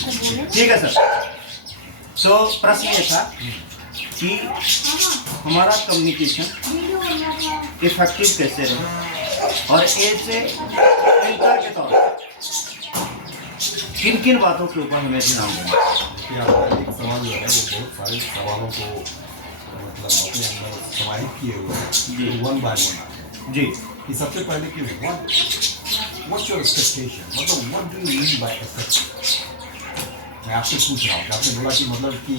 ठीक है सर। तो प्रश्न ये था कि हमारा कम्युनिकेशन इफेक्टिव कैसे रहे और एज ए एंकर के तौर पर किन किन बातों के ऊपर हमें ध्यान देना है। देखिए, आपका एक सवाल जो है वो बहुत सारे सवालों को मतलब अपने अंदर समाहित किए हुए हैं, जी। वन बाय वन आते हैं। जी कि सबसे पहले कि व्हाट्स योर एक्सपेक्टेशन, मतलब what do you mean by effective. मैं आपसे पूछ रहा हूँ कि आपने बोला कि मतलब कि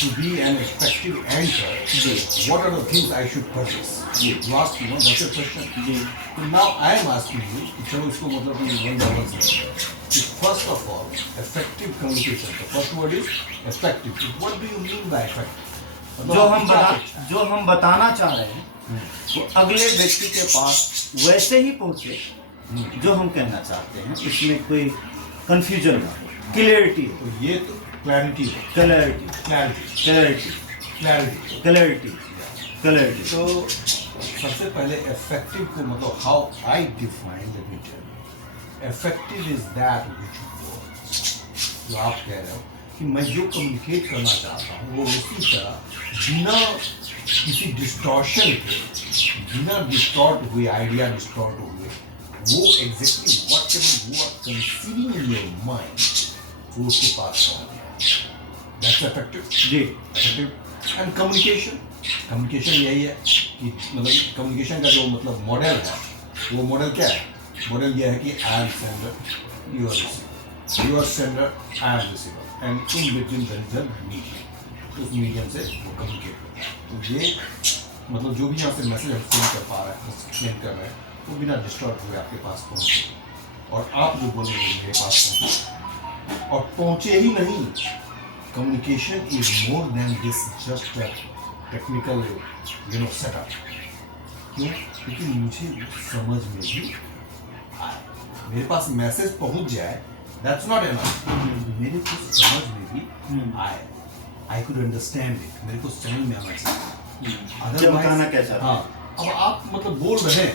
to be an effective anchor जी what are the things I should purchase. जी you ask me, that's your question. जी तो now I am asking you कि चलो इसको मतलब कि वन बाय वन से first of all effective communication, the first word is effective. What do you mean by effective. जो हम बताना चाह रहे हैं वो अगले व्यक्ति के पास वैसे ही पहुंचे जो हम कहना चाहते हैं, इसमें कोई कंफ्यूजन ना हो, क्लियरिटी हो। तो ये तो क्लैरिटी है, clarity clarity, clarity clarity. Clarity clarity. तो सबसे पहले इफेक्टिव को मतलब how I define, let me tell you, effective is that which works. जो आप कह रहे हो कि मैं जो कम्युनिकेट करना चाहता हूँ वो उसी तरह बिना किसी डिस्टॉर्शन के, बिना डिस्टॉर्ट हुए, आइडिया डिस्टॉर्ट हुए, वो exactly whatever you are conceiving in your mind वो उसके पास पहुंच गया। That's effective. जी इफेक्टिव एंड कम्युनिकेशन यही है कि मतलब कम्युनिकेशन का जो मतलब मॉडल है, वो मॉडल क्या है? मॉडल ये है कि I am sender, you are receiver, you are sender, I am receiver, and in between there is a medium. उस मीडियम से वो कम्युनिकेट करता है। तो ये मतलब जो भी यहाँ से मैसेज हम सेंड कर पा रहे हैं, सेंड कर रहे हैं, वो बिना डिस्टर्ब हुए आपके पास पहुँचे और आप जो बोले वो मेरे पास पहुँचे। और पहुँचे ही नहीं, communication is more than this just technical setup. क्यों? क्योंकि मुझे समझ में भी आए, मेरे पास मैसेज पहुंच जाए, दैट्स नॉट एनफ। मेरे को समझ में भी आए, आई कुड अंडरस्टैंड इट, मेरे को समझ में आना चाहिए। चमकाना कैसा? हाँ, अब आप मतलब बोल रहे हैं,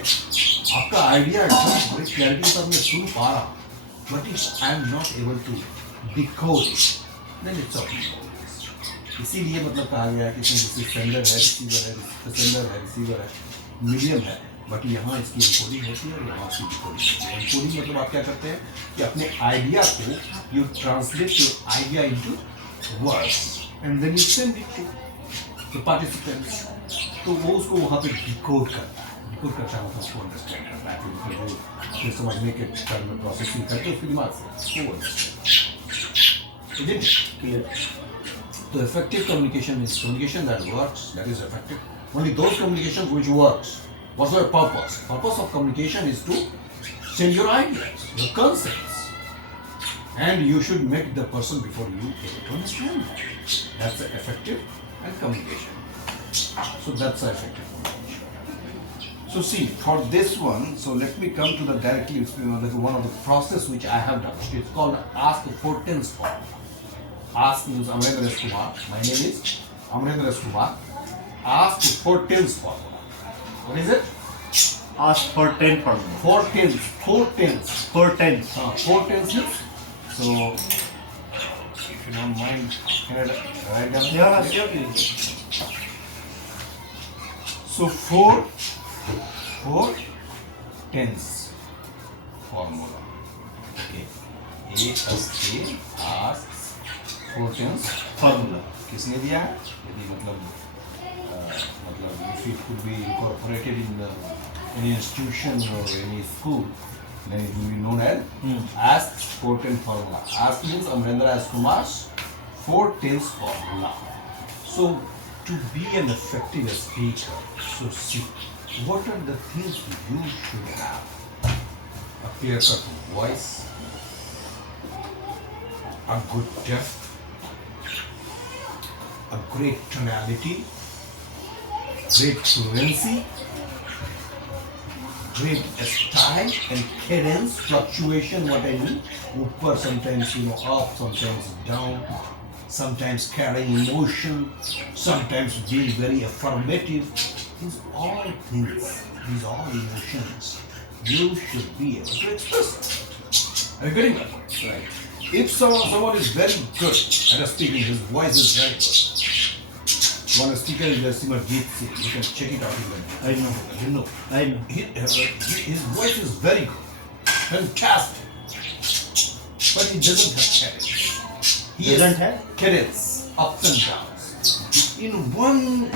आपका आइडिया एकदम बड़ी क्लैरिटी के साथ मैं सुन पा रहा हूँ, but if I am not able to decode it then it's okay. इसीलिए मतलब कहा गया है कि सेंडर है, रिसीवर है, सेंडर है, रिसीवर है, मीडियम है, बट यहाँ इसकी एनकोडिंग होती है और यहाँ इसकी डिकोडिंग होती है। एनकोडिंग मतलब आप क्या करते हैं कि अपने आइडिया को you translate your idea into words and then you send it to the participants. तो वो उसको वहाँ पे डिकोड करता है, डिकोड करता है मतलब उसको अंडरस्टैंड करता है, फिर वो फिर समझने के टर्म में प्रोसेसिंग करके उसके दिमाग से वो understand. So effective communication is communication that works, that is effective. Only those communications which works. What's the purpose? Purpose of communication is to send your ideas, your concepts, and you should make the person before you able to understand that. That's the effective and communication. So that's the effective communication. So see, for this one, so let me come to the directly one of the process which I have done. It's called Ask for Tense Form. Ask means Amrendra S. Kumar. My name is Amrendra S. Kumar. Ask for tense formula. What is it? Ask for 10 formula. Four tense. Four tense. For 10. Four tenses. So, if you don't mind, can I write down? Yeah, sure. So four tense formula. Okay. Ask four tens formula किसने दिया है? यदि मतलब if it could be incorporated in any institution or any school, then it will be known as Ask four tense formula. Ask means Amrendra S. Kumar's four tense formula. So to be an effective speaker, so see, what are the things you should have? A clear-cut voice, a good depth, a great tonality, great fluency, great style and cadence, fluctuation, what I mean, upper sometimes up, sometimes down, sometimes carrying emotion, sometimes being very affirmative. These all things, these all emotions, you should be able to express. Are you getting that? Right. If someone is very good at speaking, his voice is very good. One speaker is Simarjeet Singh. You can check it out in the I know. You know. I know. His voice is very good. Fantastic. But he doesn't have cadence. He Doesn't has have? cadence, ups and downs. In one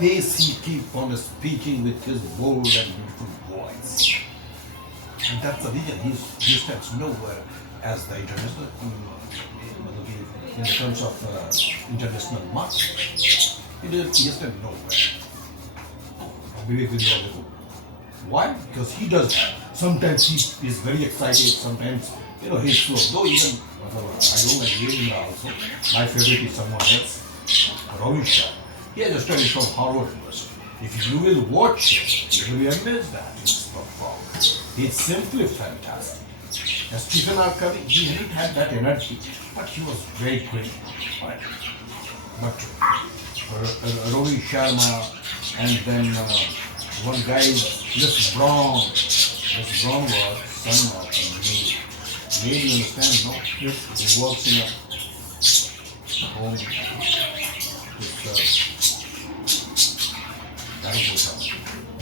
pace, he keep on speaking with his bold and beautiful voice. And that's the reason he stands nowhere as the international, in terms of international market. He stands nowhere. Vivek Bindra देखो. Why? Because he does. Sometimes he is very excited. Sometimes he's slow. Though even I don't like Vivek Bindra also. My favorite is someone else, Ravi Shah. He has studied from Harvard University. If you will watch him, you will be amazed at his performance. He's simply fantastic. And Stephen R. Covey, he hadn't had that energy, but he was very great. Right? But Rohit Sharma, and then one guy is Les Brown. Les Brown was son of a maid. Maid, you understand, no? Yes. He works in a home with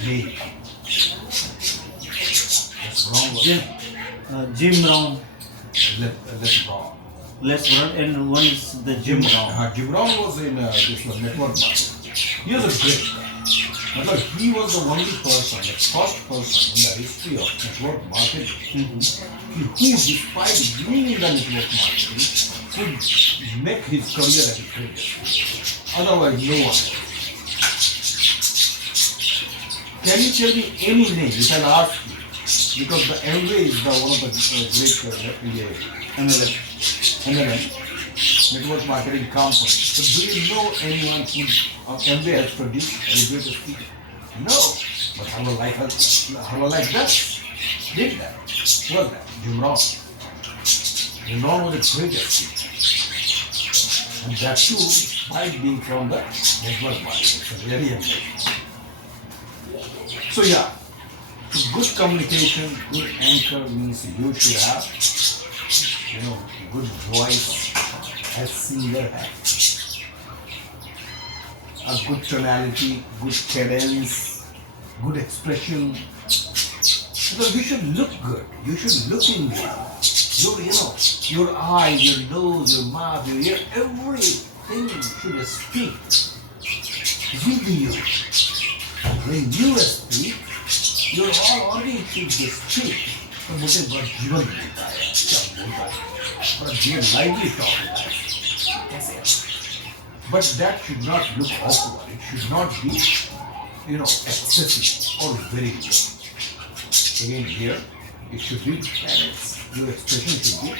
maid. Les Brown was Jim Brown. Les Brown. Les Brown, and one is the Jim Brown. Jim Brown was in this network market. He was a great guy. But he was the only person, the first person in the history of network marketing who, despite being in the network marketing, could make his career as a trader. Otherwise, no one. Can you tell me any name? If I ask you, because the Amway is one of the great MLM, network marketing company. So do you know anyone who Amway has produced a great speaker? No. But Herbalife does. Did that. Who was that? Jim Rohn. Jim Rohn was a great speaker. And that too, despite being from the network marketing. So very amazing. So yeah, good communication, good anchor means you should have, good voice as singer has. A good tonality, good cadence, good expression. Because you should look good. You should look in good. Your eyes, your nose, your mouth, your ear, everything should speak with you. When you speak, your all organs should speak. तो मुझे बहुत जीवन मिलता है, क्या बोलता है, और जीवन lively talk होता है, कैसे? But that should not look awkward. It should not be, excessive or very low. Again, here it should be balanced. Your expression should be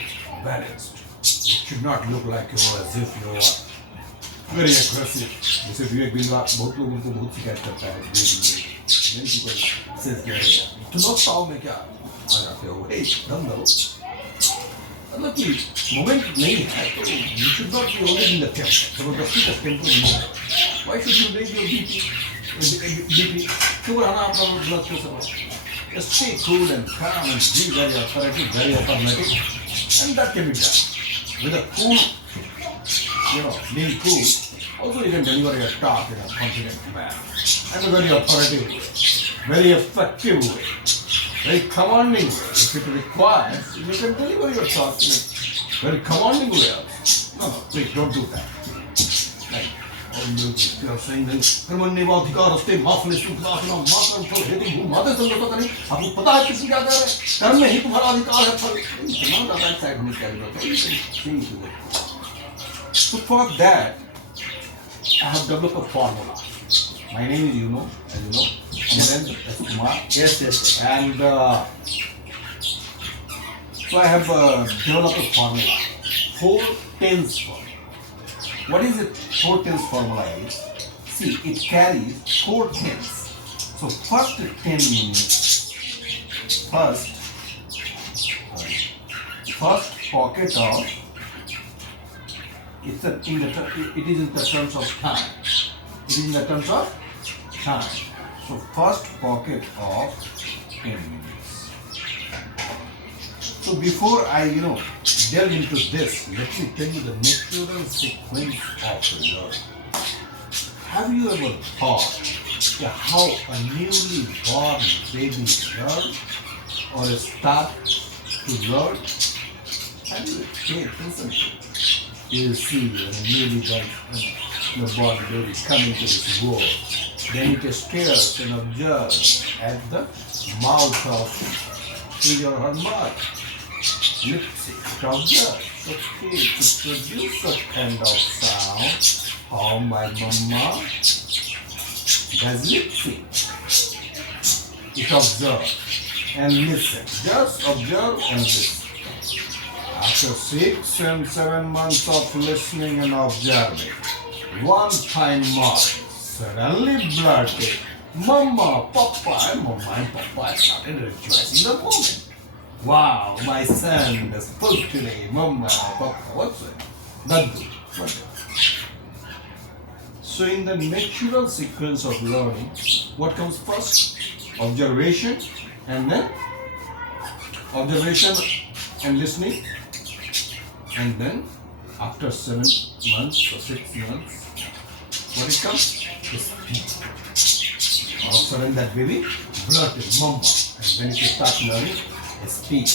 balanced. It should not look like as if you are very aggressive. जैसे विवेक बिंद्रा बहुत लोग उनको बहुत शिकायत करता है. Many people says तो not पाओ में क्या आ जाते हो? Hey, दम दो. मतलब कि मोमेंट नहीं है तो you should not be always in the tempo. जबरदस्ती का tempo नहीं है. Why should you raise your BP? क्यों बढ़ाना आपका blood pressure? Just stay cool and calm and be very authoritative, very affirmative, and that can be done with a cool. Being cool, also you can deliver your talk in a confident manner, and a very authoritative way, very effective way, very commanding way. If it requires, you can deliver your talk in a very commanding way. No, please don't do that. Like, you are saying that आपको पता है किसी क्या कर रहे हैं? कर्म में ही तुम्हारा अधिकार है. So for that, I have developed a formula. My name is, Amarendra S. Kumar. Yes. And so I have developed a formula, 4-10s formula. What is it? 4-10s formula is, see, it carries 4 10s. So first 10 minutes, first pocket of, it is in the terms of time. It is in the terms of time. So first pocket of 10 minutes. So before I, delve into this, let me tell you the natural sequence of learning. Have you ever thought how a newly born baby learns or starts to learn? Have you paid attention to it? You will see a newly born baby coming to this world. Then it stares and observes at the mouth of his or her mother. Lips it observes. Okay, to produce such kind of sound, how my mama does lip sync. It observes and listen. Just observe and listen. After 6 and 7 months of listening and observing, one fine morning, suddenly blurted, Mama, Papa, and Mama and Papa started rejoicing the moment. Wow, my son spoke today, Mama, Papa, what's it? Daddu, whatever. So in the natural sequence of learning, what comes first? Observation, and then observation and listening, and then after 7 months or 6 months, what it comes? The speech. All of a sudden that baby blurted, Mama, and when it starts learning, a speech.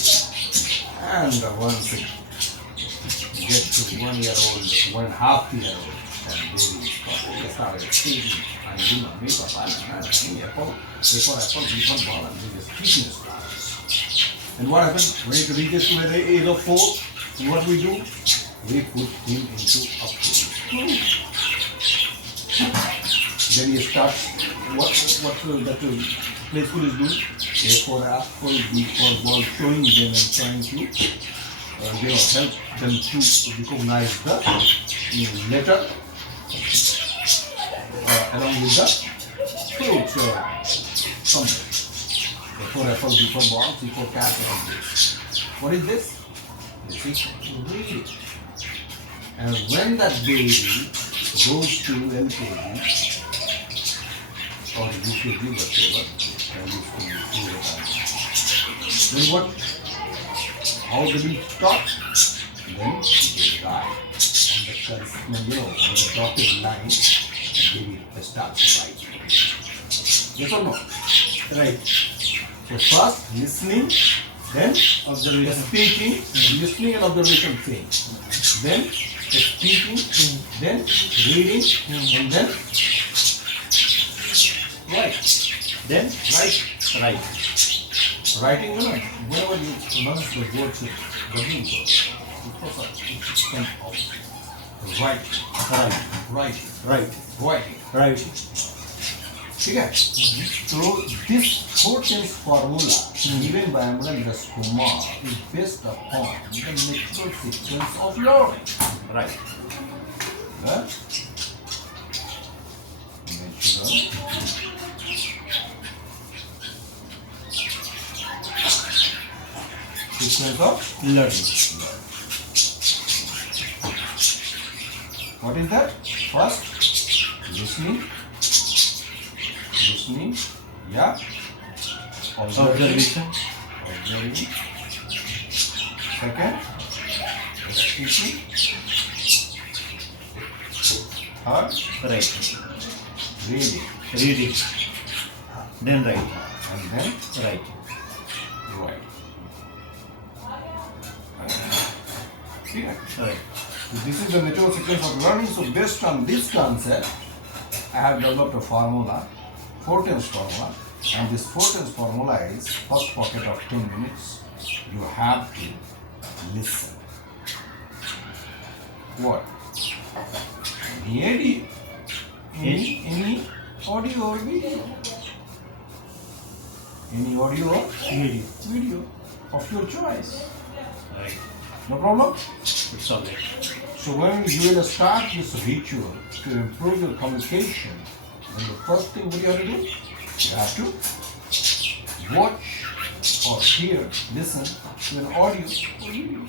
And once it gets to 1 year old, 1.5 year old, that baby started speaking. And you know, me, Papa, apple, B for ball, and they just speaking starts. And what happens when it reaches to the age of 4? What we do? We put him into a play. Then he starts, what that play school is doing? A for apple, B for ball, showing them and trying to help them to recognize the letter along with the fruits something. A for apple, B for ball, C for cat, and this. What is this? This is reading. And when that baby goes to LKG or UKG, whatever, then what? How do we stop? Then they die. On the dotted line, the baby starts writing. Yes or no? Right. So first listening, then observation, speaking, listening and observation thing. Then speaking, then reading, and then write. Then write. Writing, whenever you pronounce the words with W words, it's kind of writing. ठीक है? So this 4 tense formula given by Amrandas Kumar is based upon the natural sequence of learning. Right. The natural sequence of learning. What is that? First, listening, yeah. Observation. Second, speaking. Third, reading. Then writing. And then writing. Right. Right. This is the natural sequence of learning. So based on this concept, I have developed a formula, 4 tense formula, and this 4 tense formula is first pocket of 10 minutes. You have to listen. What? Any audio or video? Any audio or video of your choice. Right. No problem? It's all right. So when you will start this ritual to improve your communication, then the first thing what you have to do, you have to watch or hear, listen to an audio or video.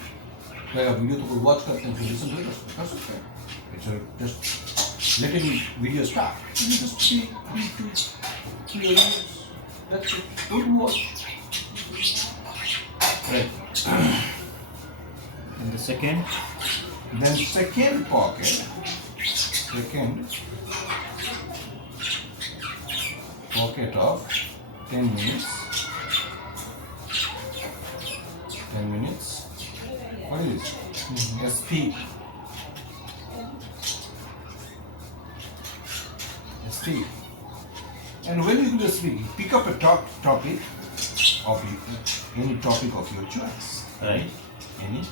अगर video तो कोई watch करते हैं तो listen to it, कर सकते हैं. It's just letting video start. You just speak to your ears. That's it. Don't watch. Right. And the second? Then second pocket of 10 minutes. 10 minutes. What is it? SP. SP. And when you do the SP, pick up a topic of any topic of your choice. Right. Any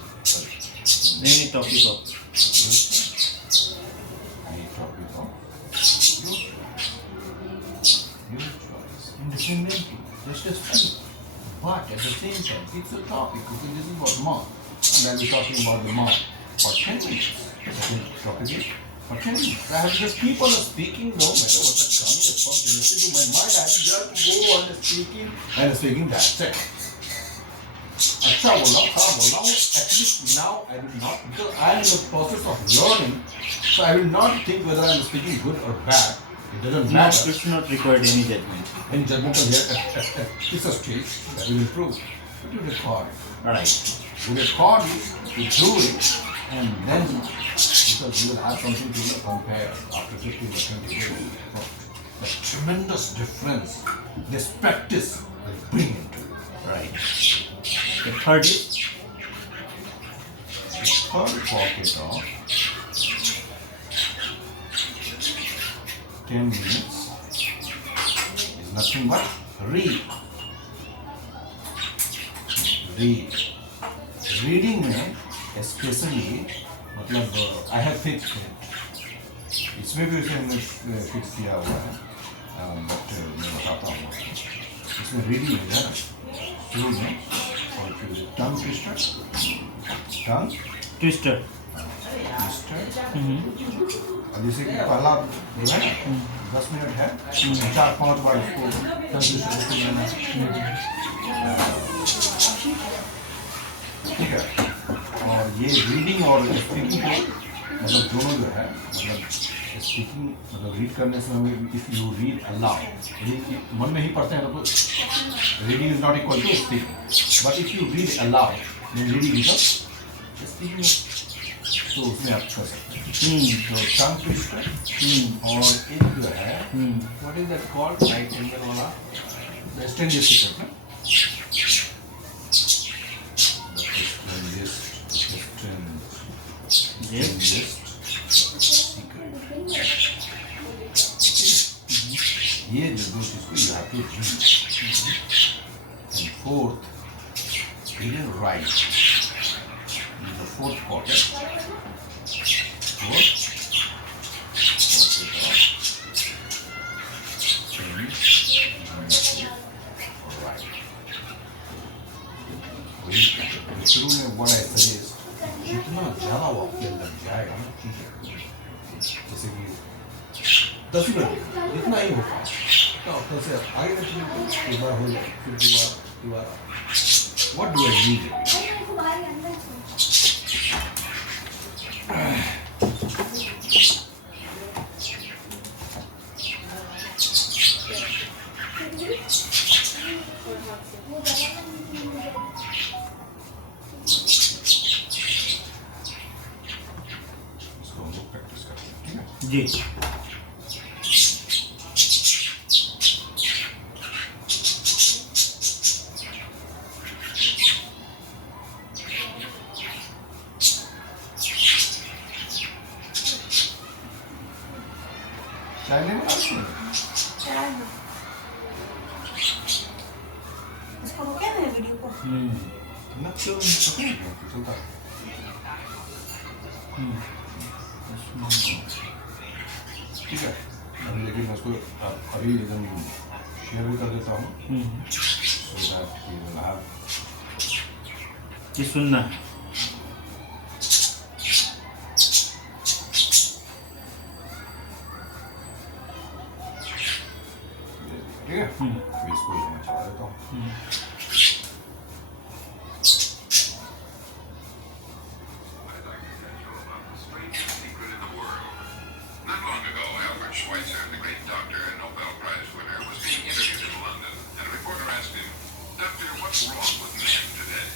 Any topic of. any topic of your choice. In the same way, just as speak. But at the same time, it's a topic. Okay, this is about mom. And I'll be talking about the mom for 10 minutes. Second topic is for 10 minutes. I have to just keep on speaking, no matter what the coming of spontaneously to my mind. I have to just go on speaking and speaking. That's it. अच्छा बोल रहा हूँ, खराब बोल रहा हूँ. At least now I will not, because I am in the process of learning, so I will not think whether I am speaking good or bad. It doesn't No, matter. it's not required any judgment. Any judgmental here at this stage that will improve. But you record it. Alright. You record it, you do it, and then because you will have something to compare after 15 or 20 years. The tremendous difference this practice will bring into it. Right. The third is? The third pocket of 10 minutes is nothing but read. Reading में especially मतलब I have fixed it. इसमें भी उसे हमने fix किया हुआ है, but मैं बताता हूँ. इसमें रीडिंग है ना शुरू में, और फिर टंग ट्विस्टर. और जैसे कि पहला जो है 10 मिनट है, 4-5 बार उसको टंग ट्विस्टर लेना. ठीक है. और ये रीडिंग और स्पीकिंग को मतलब दोनों जो है, मतलब स्पीकिंग मतलब रीड करने से हमें इफ यू रीड अलाउड, यदि मन में ही पढ़ते हैं तो reading is not equal to speaking, but if you read aloud then reading is speaking. तो उसमें आप कर सकते हैं. तो टंग ट्विस्टर और एक जो है what is that called, right angle वाला स्ट्रेंजेस्ट ना. ये जो दो चीज को you have to read. And fourth, read and write. The fourth pocket. Fourth शुरू में what I suggest, जितना ज़्यादा वाक्य लग जाएगा ना, ठीक है, जैसे कि 10 मिनट जितना ही होता है, तो से आगे एक बार हो जाए, फिर दोबारा. What do I need? इसको हम लोग प्रैक्टिस करते हैं, ठीक है? जी. चाय लेने आते हैं? इसको रोके ना वीडियो को. ना क्यों नहीं चलता? ठीक है. लेकिन मैं उसको अभी एकदम शेयर भी कर देता हूँ, so that you will have. ये सुनना है. ठीक है. तो इसको ही मैं चला देता हूँ. Not long ago, Albert Schweitzer, the great doctor and Nobel Prize winner, was being interviewed in London, and a reporter asked him, "Doctor, what's wrong with men today?"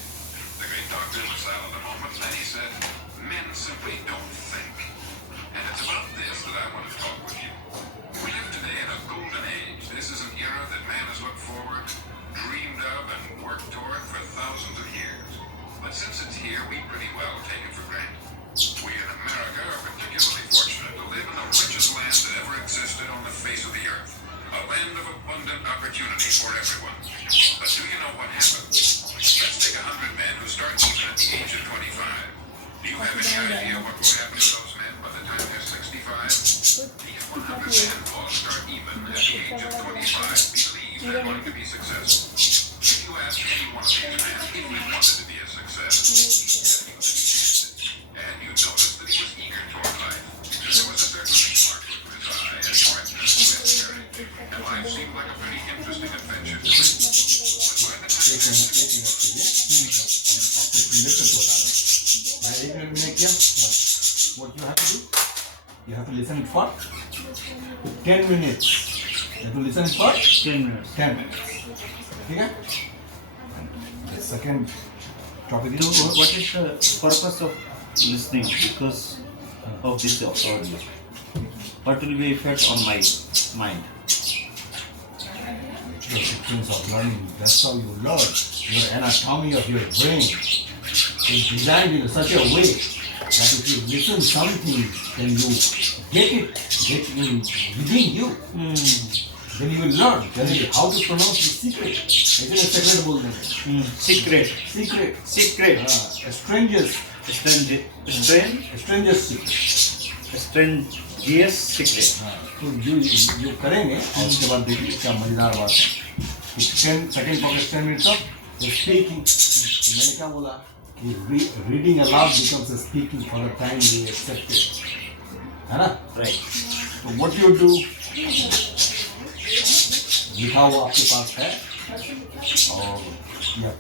idea what will happen to those men by the time they're 65? These 100 men all start even at the age of 25, believe they're going to be successful. If you ask any one of these men if he wanted to be a success, he said he was and you noticed that he was eager toward life. There was a certain spark to his eye and frankness to his spirit, and life seemed like a pretty interesting adventure to him. But by the time एक minute के लिए आपको प्रीलेक्चर को बता रहा हूँ। मैं 1 minute में किया बस। What you have to do? You have to listen it for 10 minutes. You have to listen it for 10 minutes. 10 minutes. ठीक है? The second topic So, is what is the purpose of listening because of this audio? What will be effect on my mind? the sequence of learning. That's how you learn. Your anatomy of your brain is designed in such a way that if you listen something, then you get in within you. Then you will learn. Then how to pronounce the secret. Isn't it secret बोल देंगे? Secret. Secret. Secret. A stranger's Strange secret. yes secret. तो जो करेंगे और उसके बाद देखिए क्या मजेदार बात है। 10 second pocket 10 minutes of speaking. तो मैंने क्या बोला कि reading aloud becomes speaking for the time you accept it, है ना? Right. तो व्हाट यू डू, लिखा हुआ आपके पास है और या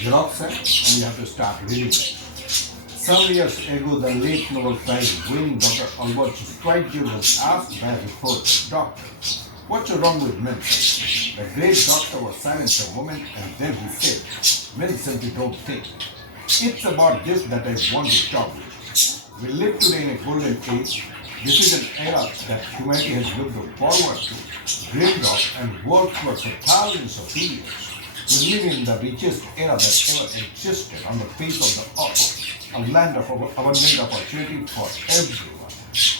जेरोक्स है and you have to start reading it. Some years ago, the late Nobel Prize winning Dr. Albert Schweitzer was asked by a reporter, "Doctor, what's wrong with men?" The great doctor was silent for a moment and then he said, "Men simply don't think. It's about this that I want to talk with. We live today in a golden age. This is an era that humanity has looked forward to, dreamed of, and worked for thousands of years. We live in the richest era that ever existed on the face of the earth. A land of abundant opportunity for everyone.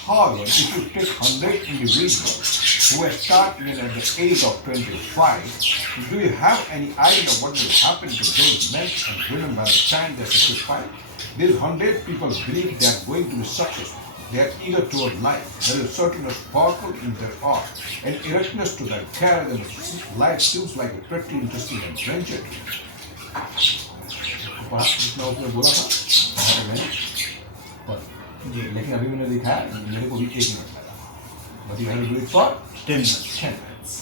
However, if you take 100 individuals who are starting at the age of 25, do you have any idea what will happen to those men and women by the time they are 65? These 100 people believe they are going to be successful. They are eager toward life. There is certainly sparkle in their art and erectness to their carriage, and life seems like a pretty interesting adventure. जितना उसने बोला था मैंने पर लेकिन अभी मैंने देखा मेरे को भी 1 मिनट लगा। But you have to do it for 10 minutes.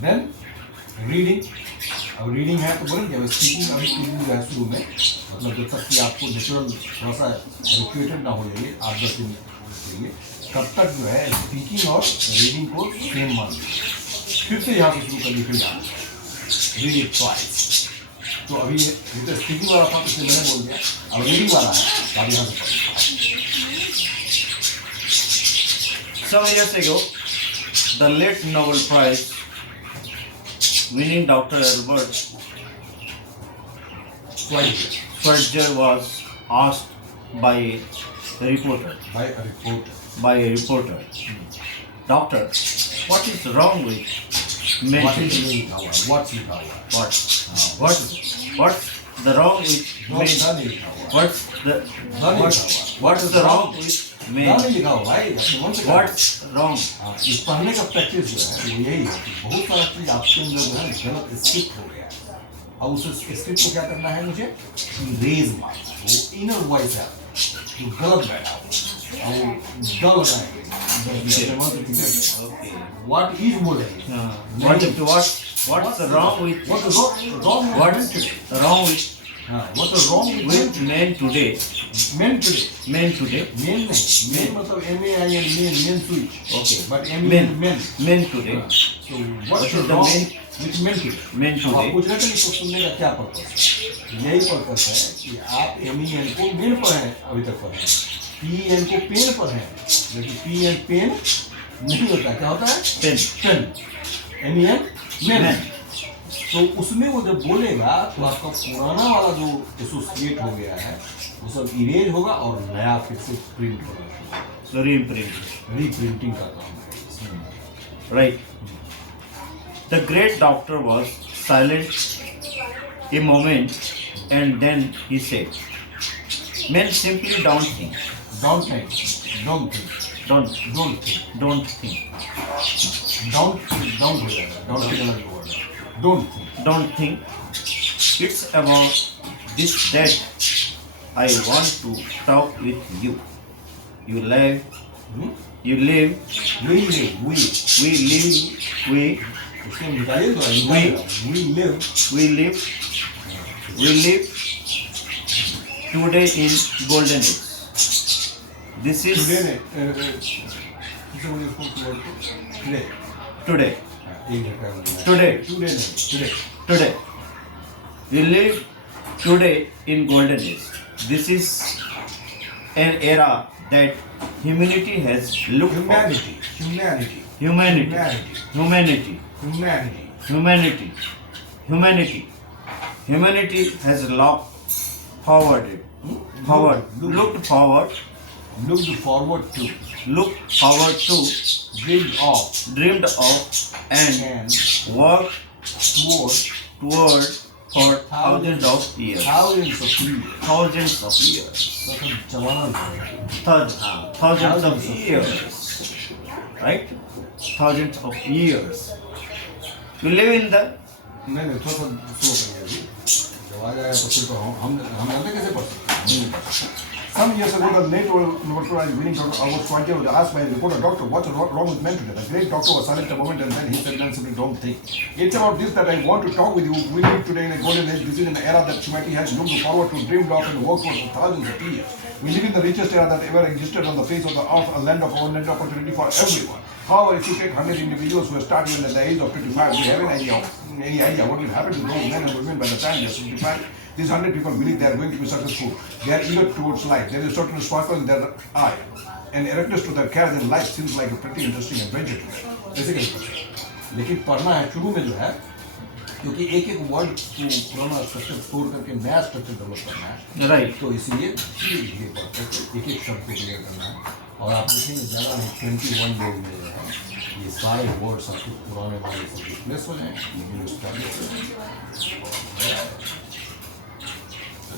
Then reading. अब रीडिंग है तो बोलेंगे अब स्पीकिंग अभी स्पीकिंग जो है शुरू में मतलब जब तक कि आपको नेचुरल थोड़ा सा एजुकेटेड ना हो जाइए 8-10 दिन के लिए तब तक जो है स्पीकिंग और रीडिंग को सेम मान लीजिए। फिर से यहाँ से शुरू कर लीजिए यहाँ रीड इट ट्वाइस। तो अभी ये तो स्पीकिंग वाला था इसलिए मैंने बोल दिया, अब रीडिंग वाला है तो आप यहाँ से पढ़िए। Some years ago, the late Nobel Prize winning Dr. Albert Schweitzer was asked by a reporter. By a reporter. Doctor, what is wrong with men? What is today?" लिखा हुआ? What's लिखा हुआ? What's the wrong with men? नहीं लिखा हुआ। What's the wrong with men? नहीं लिखा हुआ भाई। What's wrong? इस पढ़ने का प्रैक्टिस जो है वो यही है कि बहुत सारा चीज आपके अंदर जो है गलत स्क्रिप्ट हो गया है। अब उस स्क्रिप्ट को क्या करना है मुझे इरेज मारना है। वो इनर वॉइस है जो गलत बैठा हुआ है और डल लगाएंगे। व्हाट इज बोल रही है What's wrong with What's wrong with men today? men today? Men today. Men नहीं, men मतलब MAIN men switch. Okay. But Men. men Today. So what's is the wrong men? with men today? Men अब आप today. पूछ रहे थे इसको सुनने का क्या पर्पस है? यही पर्पस है कि आप MEN को मेन पर हैं अभी तक पर हैं, PEN को पेन पर हैं, लेकिन PN पेन नहीं होता, क्या होता है? पेन। MEN main. तो उसमें वो जब बोलेगा तो आपका पुराना वाला जो एसोसिएट हो गया है वो सब इरेज होगा और नया फिर से प्रिंट होगा। रीप्रिंटिंग का काम है। Right. The great doctor was silent a moment and then he said, means simply don't think. Don't think. Don't think. Don't Don't think. don't think. Don't think. Don't हो जाएगा. Don't think अलग word है. Don't think. Don't think. It's about this that I want to talk with you. You live. Hmm? You live. We live. We. We live. We उसको निकालिए तो निकालिए. We live. we live. We live today in golden age. This is Today ने किसे बोले उसको word को? Today. today. एक घंटा हो गया. Today. Today नहीं. Today. Today. We live today in golden age. This is an era that humanity has looked for. Humanity. Humanity. Humanity. Humanity. Humanity. Humanity. Humanity. Humanity has looked forward. Forward. Looked forward. Looked forward to. Looked forward to. Dreamed of. Dreamed of and And worked toward toward for thousands of years. thousands of years. Thousands of years. मतलब जमाना है. Thousands of years. Right? Thousands of years. You live in the नहीं थोड़ा सा slow करिए अभी. जब आ जाएगा तो फिर तो हम जानते कैसे पढ़ सकते हैं. नहीं पढ़ सकते. Some years ago, the late Nobel Prize winning Dr. Albert Schweitzer was asked by a reporter, "Doctor, what's wrong with men today?" The great doctor was silent a moment and then he said, "Men simply don't think." It's about this that I want to talk with you. We live today in a golden age. This is an era that humanity has looked forward to, dreamed of, and worked for thousands of years. We live in the richest era that ever existed on the face of the earth, a land of abundant opportunity for everyone. However, if you take 100 individuals who start even at the age of 25, do you have any idea what will happen to those men and women by the time they are 65? These 100 people believe they are going to be successful. They are eager towards life. There is a certain sparkle in their eye. And erectness to their carriage in life seems like a pretty interesting adventure to them. ऐसे कैसे पढ़ते? लेकिन पढ़ना है शुरू में जो है, क्योंकि एक एक वर्ड को पुराना स्ट्रक्चर छोड़ करके नया स्ट्रक्चर डेवलप करना है. right. तो इसलिए धीरे-धीरे पढ़ते हैं, एक एक शब्द को क्लियर करना है. और आप देखेंगे ज़्यादा नहीं 21 डेज में जो है ये सारे वर्ड्स आपके पुराने वाले सब रिप्लेस हो जाएंगे. लेकिन उसका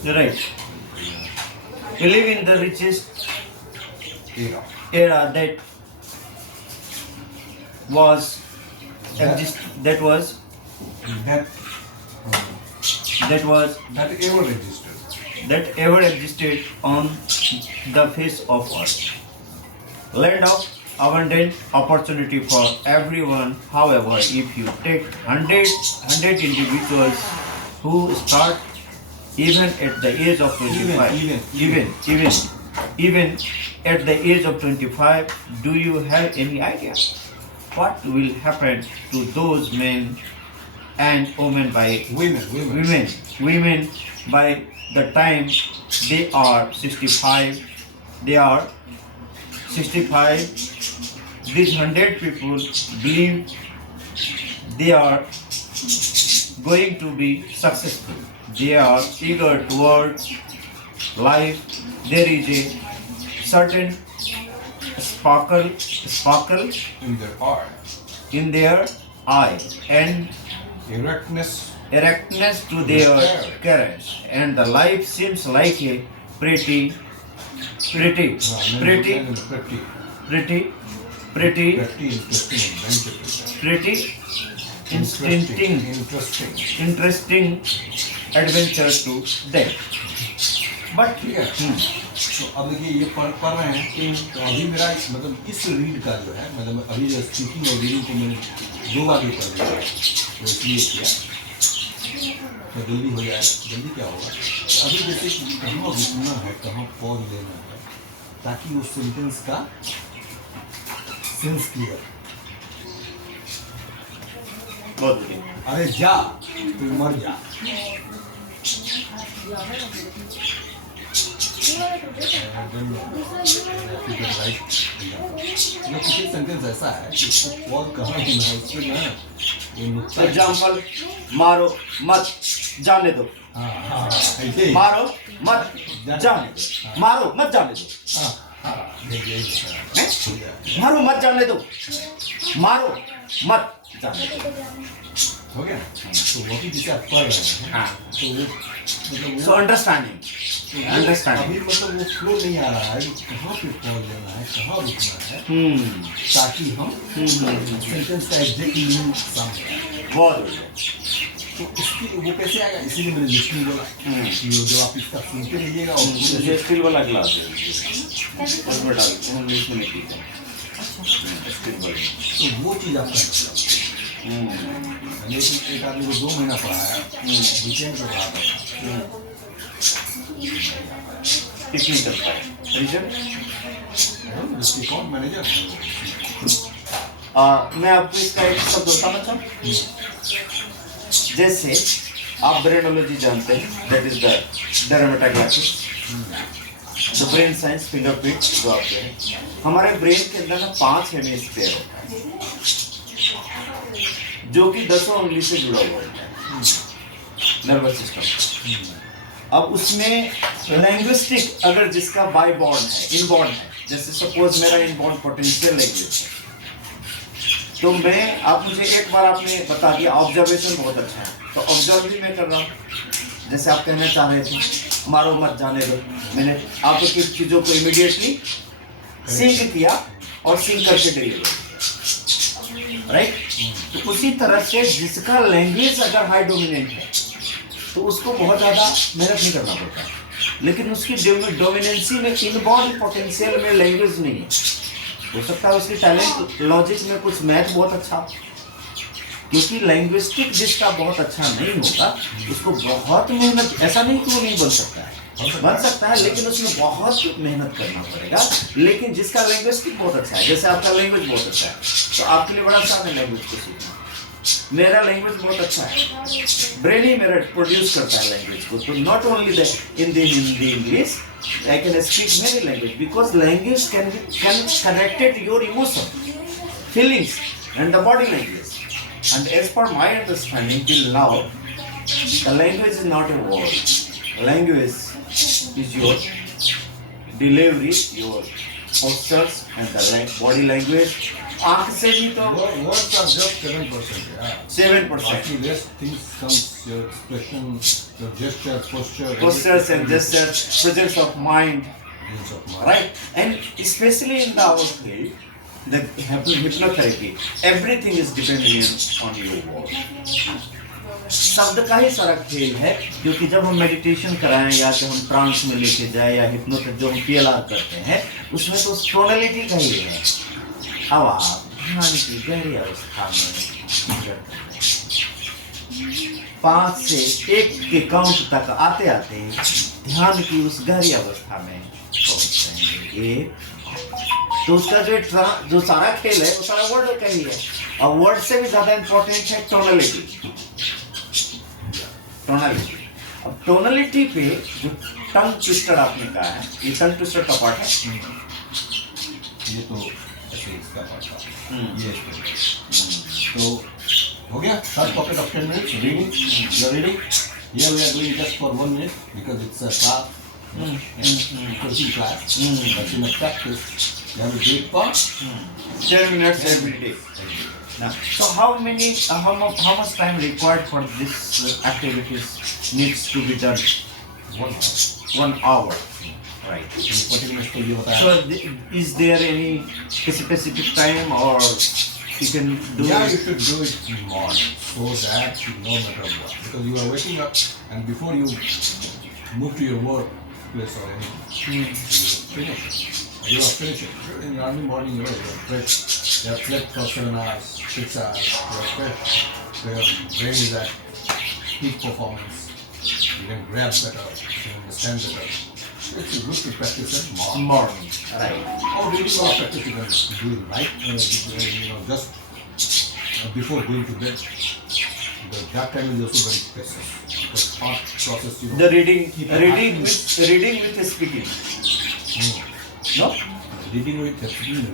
You're right. We live in the richest era. era that was That- that was That that was that ever existed. that ever existed on the face of earth. Land of abundant opportunity for everyone. However, if you take 100 individuals who start even at the age of 25, even at the age of 25, do you have any idea what will happen to those men and women by women by the time they are 65? They are 65. These 100 people believe they are going to be successful. They are eager towards life. There is a certain sparkle In their eye. in their eye and Erectness. erectness to their carriage, and the life seems like a pretty Pretty. interesting adventure to them. But ठीक है. तो अब देखिए ये पढ़ रहे हैं. तो अभी मेरा मतलब इस रीड का जो है, मतलब अभी जो स्पीकिंग और रीडिंग को मैंने 2 बार ही पढ़ लिया. तो इसलिए किया तो जल्दी हो जाएगा. जल्दी क्या होगा, अभी जैसे कि कहाँ रुकना है, कहाँ पॉज लेना है, ताकि उस सेंटेंस का सेंस क्लियर. बहुत बढ़िया. अरे जा तो मर जा. कुछ सेंटेंस ऐसा है कि उसको पॉज कहाँ होना है, उसको जो है ये नुक्ता. एग्जाम्पल, मारो मत जाने दो. मारो मत जाने दो. मारो मत जाने दो. मारो मत जाने दो. मारो मत जाने दो. हो गया. तो वो भी जिसे आप पढ़ रहे हैं, तो वो मतलब So understanding. अंडरस्टैंड। अभी मतलब वो फ्लो नहीं आ रहा है कि कहाँ पे पॉज लेना है, कहाँ रुकना है, ताकि हम सेंटेंस का एग्जैक्ट मीनिंग समझ। बहुत बढ़िया। तो इसके लिए वो कैसे आएगा, इसीलिए मैंने लिस्टिंग बोला कि जब आप इसका सुनते रहिएगा और मुझे स्टील वाला ग्लास दे दीजिए, उसमें डाल के हम इसमें नहीं पीते हैं। स्टील वाला। तो वो चीज़ आप करना। लेकिन एक आदमी को 2 महीना पढ़ाया, वीकेंड पे पढ़ाता था, कितनी कर पाए रीजन? Discount manager. मैं आपको इसका एक शब्द बताना चाहूँ। जैसे आप ब्रेनोलॉजी जानते हैं, that is the dermatography, the brain science, fingerprint जो आपके हैं। हमारे ब्रेन के अंदर ना 5 हेमिस्फीयर होता है, जो कि 10 उंगली से जुड़ा हुआ होता है नर्वस सिस्टम। अब उसमें लैंग्विस्टिक अगर जिसका बाय बॉर्न है, इनबॉर्न है, जैसे सपोज मेरा इनबॉर्न पोटेंशियल लैंग्वेज है, तो मैं आप मुझे एक बार आपने बता दिया, ऑब्जर्वेशन बहुत अच्छा है, तो ऑब्जर्व भी मैं कर रहा हूँ। जैसे आप कहना चाह रहे थे मारो मत जाने दो, मैंने आपकी चीज़ों को इमीडिएटली सिंक किया और सिंक करके डिलीवर, राइट। तो उसी तरह से जिसका लैंग्वेज अगर हाई डोमिनेंट है तो उसको बहुत ज़्यादा मेहनत नहीं करना पड़ता है, लेकिन उसकी डोमिनेंसी में इनबॉर्न पोटेंशियल में लैंग्वेज नहीं है। हो सकता है उसकी टैलेंट लॉजिक में कुछ मैथ बहुत अच्छा, क्योंकि लैंग्विस्टिक जिसका बहुत अच्छा नहीं होगा उसको बहुत मेहनत, ऐसा नहीं कि वो नहीं बन सकता है, बन सकता है, लेकिन उसमें बहुत मेहनत करना पड़ेगा। लेकिन जिसका लैंग्विस्टिक बहुत अच्छा है, जैसे आपका लैंग्वेज बहुत अच्छा है, तो आपके लिए बड़ा आसान है लैंग्वेज को सीखना। मेरा लैंग्वेज बहुत अच्छा है, ब्रेन ही मेरा प्रोड्यूस करता है लैंग्वेज को। तो not only the Hindi English, I can speak many language because language can connect to your emotion, feelings, and the body language. And as per my understanding till now, the language is not a word. Language is your delivery, your postures, and the body language. आँख से भी तो words are just 7%. 7%. Less things comes your expression, your gestures, Postures and gestures, presence of mind. Right, and especially in our field, the hypnotherapy, everything is dependent on your word. शब्द का ही सारा खेल है, क्योंकि जब हम मेडिटेशन कराएं या तो हम ट्रांस में लेके जाए या हिप्नोथेरेपी जो हम PLR करते हैं, उसमें तो टोनलिटी का ही है। अब आप ध्यान की गहरी अवस्था में 5 से 1 के काउंट तक आते आते ध्यान की उस गहरी अवस्था में पहुंच जाएंगे। तो उसका जो सारा खेल है वो सारा वर्ड का ही है, और वर्ड से भी ज्यादा इंपॉर्टेंट है टोनलिटी। अब टोनलिटी पे जो टंग ट्विस्टर आपने कहा है, ये टंग ट्विस्टर का पार्ट है। ये तो ऐसे इसका पार्ट था, ये तो हो गया। First pocket of 10 minutes reading. You are reading. Here we are doing just for 1 minute because it's a class, coaching class. But in a practice, you have to do it for 10 minutes every day. Now, so how much time required for this activities needs to be done? 1 hour. 1 hour. Right. 40 minutes तो ये बताया। So is there any specific time or you can do Yeah, it? you should do it in morning so that no matter what, because you are waking up and before you move to your workplace or anything, you finish it. You are finishing. In the early morning, you are fresh. You have slept for 7 hours, 6 hours. You are fresh. So your brain is at peak performance. You can grab better. You can understand better. It's good to practice at morning. Morning. Right. Or reading or practice you can do it night, just before going to bed. That time is also very precious. Because thought process, The reading with speaking. No? Reading with reading.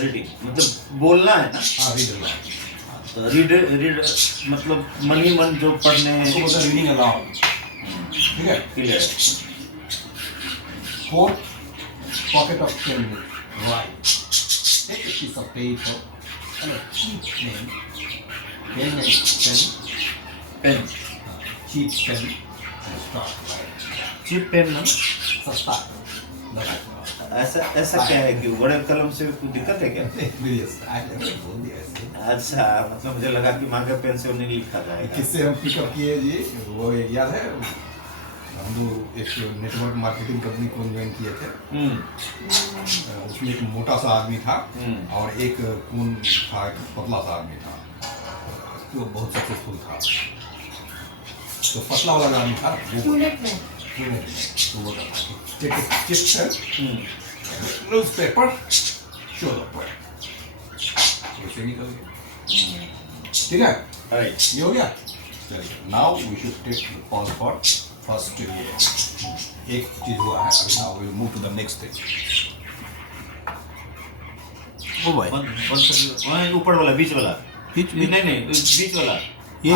Reading. मतलब बोलना है ना? हाँ, read aloud. तो read मतलब मन ही मन जो पढ़ने हैं। उसको बोलते हैं reading aloud. ठीक है? Clear. 4 pocket of 10 minutes. Right. Take a piece of paper and a cheap pen. Pen. Pen. Cheap pen and start writing. Cheap pen ना, सस्ता है लगा ऐसा ऐसा क्या है कि बड़े कलम से कुछ दिक्कत है क्या? मेरी स्टाइल है, बोल दिया ऐसे। अच्छा, मतलब मुझे लगा कि महंगे पेन से नहीं लिखा जाएगा। किससे हम पिकअप किए जी, वो एक याद है, हम लोग एक नेटवर्क मार्केटिंग कंपनी को ज्वाइन किए थे। उसमें एक मोटा सा आदमी था और एक कौन था, एक पतला सा आदमी था, तो बहुत सक्सेसफुल था। तो पतला वाला आदमी था वो स्टूडेंट में तो वो take a picture, newspaper, show the point, ऐसे निकल गया। ठीक है, राइट। ये हो गया। चलिए, now we should take the pause for first ये एक चीज हुआ है। अभी now will move to the next thing. ओ भाई, ऊपर वाला, बीच वाला, बीच नहीं नहीं, बीच वाला ये